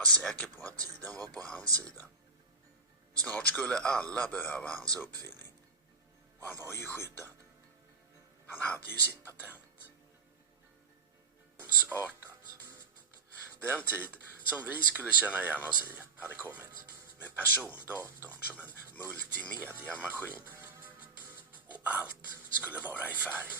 var säker på att tiden var på hans sida. Snart skulle alla behöva hans uppfinning. Och han var ju skyddad. Han hade ju sitt patent. Onsartat. Den tid som vi skulle känna igen oss i hade kommit. Med persondatorn som en multimediamaskin. Och allt skulle vara i färg.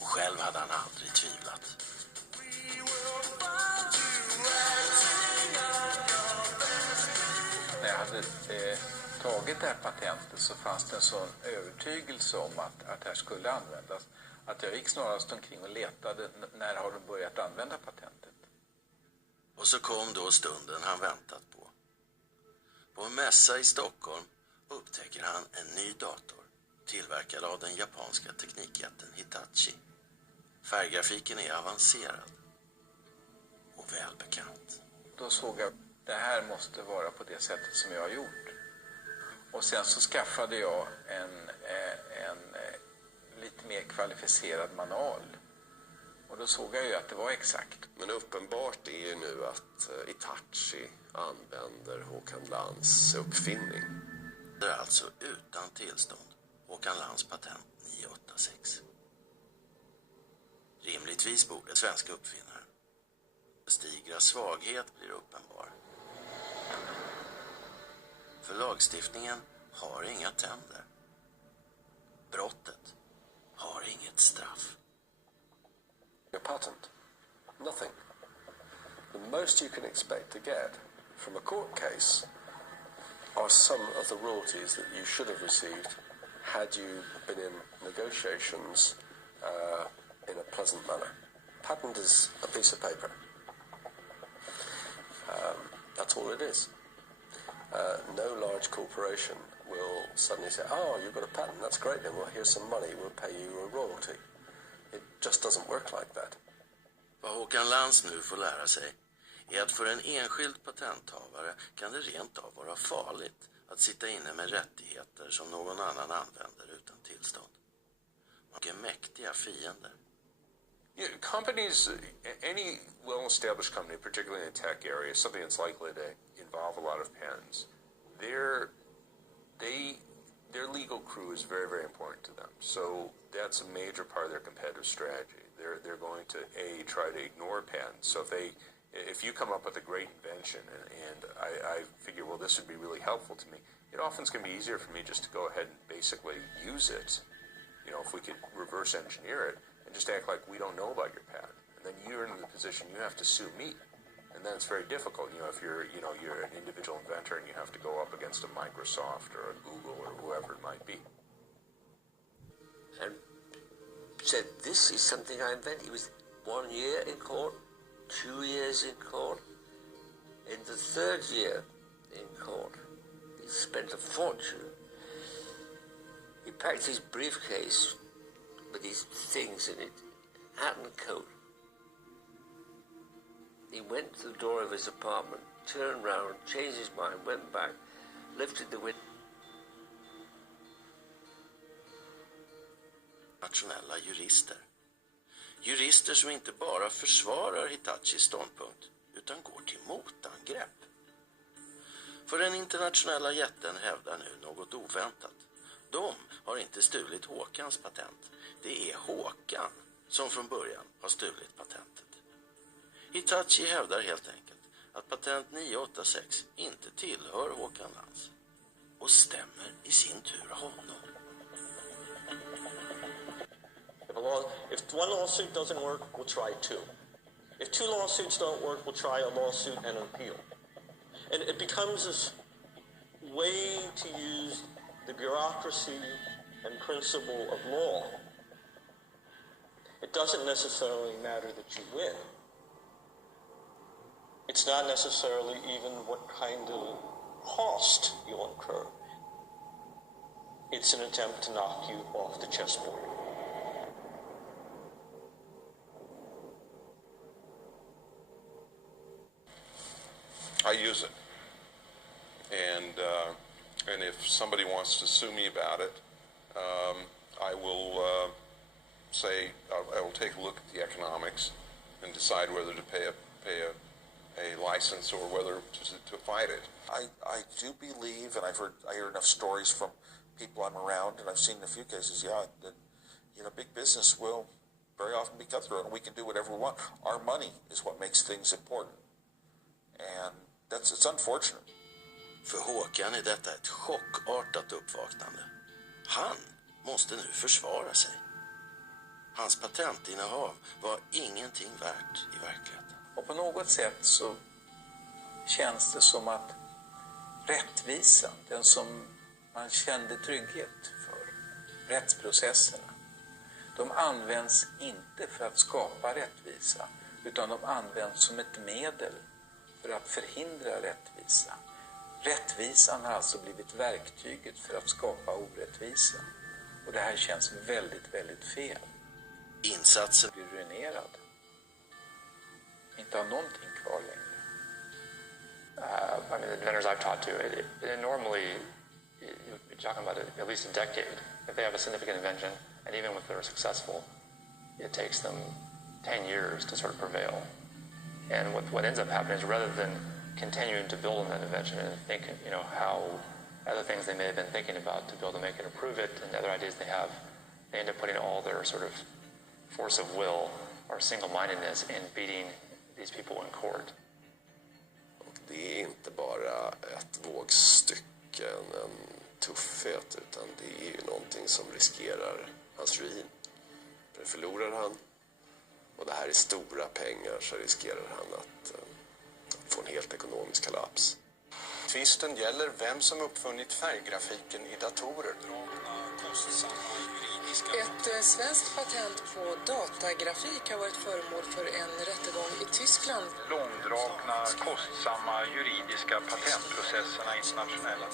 Och själv hade han aldrig tvivlat. När jag hade tagit det här patentet så fanns det en sån övertygelse om att det här skulle användas. Att jag gick snarast omkring och letade när har de börjat använda patentet. Och så kom då stunden han väntat på. På en mässa i Stockholm upptäcker han en ny dator tillverkad av den japanska teknikjätten Hitachi. Färggrafiken är avancerad och välbekant. Då såg jag att det här måste vara på det sättet som jag har gjort. Och sen så skaffade jag en lite mer kvalificerad manual. Och då såg jag ju att det var exakt. Men uppenbart är ju nu att Hitachi använder Håkan Lands uppfinning. Det är alltså utan tillstånd Håkan Lands patent 986. Rimligtvis borde svenska uppfinnare. Bestigra svaghet blir uppenbar. För lagstiftningen har inga tänder. Brottet har inget straff. A patent. Nothing. The most you can expect to get from a court case are some of the royalties that you should have received had you been in negotiations in a pleasant manner. Patent is a piece of paper. That's all it is. No large corporation will suddenly say, oh, you've got a patent, that's great, then well, here's some money, we'll pay you a royalty. It just doesn't work like that. Vad Håkan Lands nu får lära sig är att för en enskild patenthavare kan det rent av vara farligt att sitta inne med rättigheter som någon annan använder utan tillstånd. Man är mäktiga fiender. Yeah, companies, any well-established company, particularly in the tech area, something that's likely to involve a lot of patents, their legal crew is very, very important to them. So that's a major part of their competitive strategy. They're going to try to ignore patents. So if you come up with a great invention and I figure, well, this would be really helpful to me, it often is going to be easier for me just to go ahead and basically use it. You know, if we could reverse engineer it and just act like we don't know about your patent. And then you're in the position you have to sue me. And then it's very difficult, you know, if you're an individual inventor and you have to go up against a Microsoft or a Google or whoever it might be. And said, this is something I invented. He was 1 year in court, 2 years in court. In the 3rd year in court, he spent a fortune. He packed his briefcase with his things in it, hat and coat. He went to the door of his apartment, turned round, changed his mind, went back, lifted the window. Nationella jurister. Jurister som inte bara försvarar Hitachis ståndpunkt utan går till motangrepp. För den internationella jätten hävdar nu något oväntat. De har inte stulit Håkans patent. Det är Håkan som från början har stulit patentet. Hitachi hävdar helt enkelt att patent 986 inte tillhör Håkan Lands och stämmer i sin tur honom. If one lawsuit doesn't work, we'll try 2. If 2 lawsuits don't work, we'll try a lawsuit and an appeal. And it becomes this way to use the bureaucracy and principle of law. It doesn't necessarily matter that you win. It's not necessarily even what kind of cost you'll incur. It's an attempt to knock you off the chessboard. I use it, and if somebody wants to sue me about it, I will economics and decide whether to pay a license or whether to fight it. I do believe, and I hear enough stories from people I'm around, and I've seen in a few cases, that big business will very often be cutthroat, and we can do whatever we want. Our money is what makes things important, and it's unfortunate. För Håkan är detta ett chockartat uppvaknande. Han måste nu försvara sig. Hans patentinnehav var ingenting värt i verkligheten. Och på något sätt så känns det som att rättvisan, den som man kände trygghet för, rättsprocesserna, de används inte för att skapa rättvisa, utan de används som ett medel för att förhindra rättvisa. Rättvisan har alltså blivit verktyget för att skapa orättvisa. Och det här känns väldigt, väldigt fel. Insatsen blir ruinerad. Inte har någonting kvar längre. I mean, the inventors I've talked to, normally, you're talking about at least a decade. If they have a significant invention, and even if they're successful, it takes them 10 years to sort of prevail. And what ends up happening is rather than continuing to build on that invention and think, how other things they may have been thinking about to be able to make it improve it and other ideas they have, they end up putting all their sort of force of will or single-mindedness in beating these people in court. Och det är inte bara ett vågstycke, en tuffhet, utan det är ju någonting som riskerar hans ruin. För förlorar han, och det här är stora pengar, så riskerar han att få en helt ekonomisk kollaps. Tvisten gäller vem som uppfunnit färggrafiken i datorer. Ett svenskt patent på datagrafik har varit föremål för en rättegång i Tyskland. Långdragna, kostsamma juridiska patentprocesserna internationella.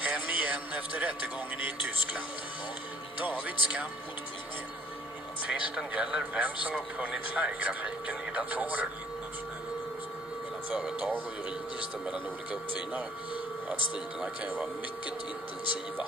Hem igen efter rättegången i Tyskland. Davids kamp mot Gud. Tvisten gäller vem som uppfunnit färggrafiken i datorer. Mellan företag och juridiskt och mellan olika uppfinnare, att striderna kan ju vara mycket intensiva.